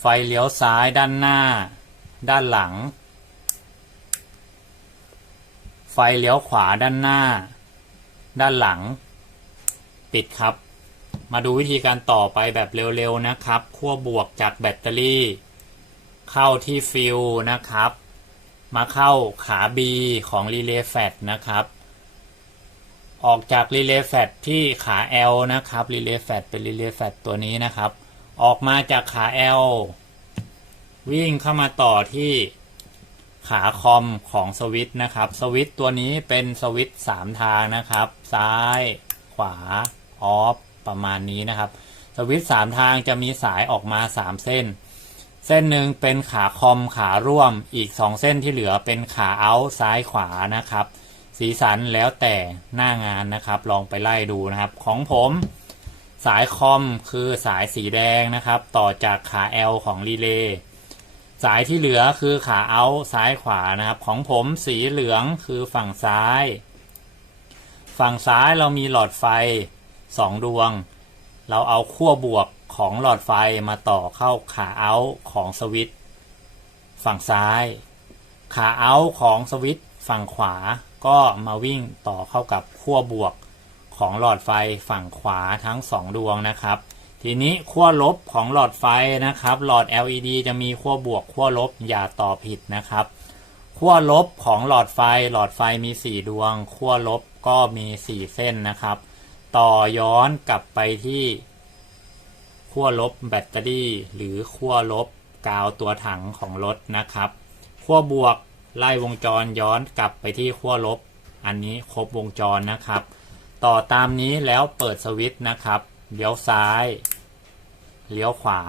ไฟเลี้ยวซ้ายด้านหน้า ด้านหลัง ไฟเลี้ยวขวาด้านหน้า ด้านหลัง ปิดครับ มาดูวิธีการต่อไปแบบเร็วๆนะครับขั้วบวกจากแบตเตอรี่ เข้าที่ฟิลนะครับ มาเข้าขา B ของรีเลย์แฟตนะครับ ออกจากรีเลย์แฟตที่ขา L นะครับรีเลย์แฟตเป็นรีเลย์แฟตตัวนี้นะครับ ออกมาจากขา L วิ่งเข้ามาต่อที่ขาคอมของสวิตนะครับ สวิตตัวนี้เป็นสวิตสามทางนะครับ ซ้ายขวา ออฟ ประมาณนี้นะครับ สวิตสามทางจะมีสายออกมาสามเส้น เส้นหนึ่งเป็นขาคอมขาร่วมอีกสองเส้นที่เหลือเป็นขาเอาท์ซ้ายขวานะครับ สีสันแล้วแต่หน้างานนะครับ ลองไปไล่ดูนะครับ ของผม สายคอมคือสายสีแดงนะครับ ต่อจากขา L ของรีเลย์สายที่เหลือคือขาเอาซ้ายขวานะครับ ของผมสีเหลืองคือฝั่งซ้าย ฝั่งซ้ายเรามีหลอดไฟสองดวง เราเอาขั้วบวกของหลอดไฟมาต่อเข้าขาเอาของสวิตช์ฝั่งซ้าย ขาเอาของสวิตช์ฝั่งขวาก็มาวิ่งต่อเข้ากับขั้วบวก ของหลอดไฟฝั่งขวาทั้งสองดวงนะครับ ทีนี้ขั้วลบของหลอดไฟนะครับ หลอด LED จะมีขั้วบวกขั้วลบอย่าต่อผิดนะครับขั้วลบของหลอดไฟหลอดไฟมี 4 ดวงขั้วลบก็มี 4 เส้นนะครับ ต่อย้อนกลับไปที่ขั้วลบแบตเตอรี่ หรือขั้วลบกาวตัวถังของรถนะครับขั้วบวกไล่วงจรย้อนกลับไปที่ขั้วลบ อันนี้ครบวงจรนะครับ ต่อตามนี้แล้วเปิดสวิตช์นะครับเลี้ยวซ้าย เลี้ยวขวา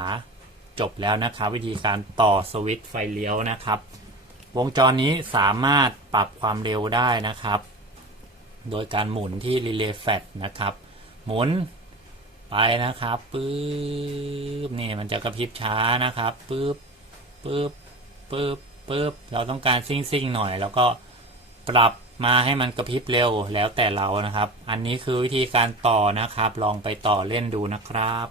จบแล้วนะครับ วิธีการต่อสวิตช์ไฟเลี้ยวนะครับ วงจรนี้สามารถปรับความเร็วได้นะครับ โดยการหมุนที่รีเลย์แฟตนะครับ หมุนไปนะครับปึ๊บนี่มันจะกระพริบช้านะครับปึ๊บปึ๊บปึ๊บปึ๊บเราต้องการซิ่งซิ่งๆหน่อยแล้วก็ ปรับมาให้มันกระพริบเร็วแล้วแต่เรานะครับ อันนี้คือวิธีการต่อนะครับ ลองไปต่อเล่นดูนะครับ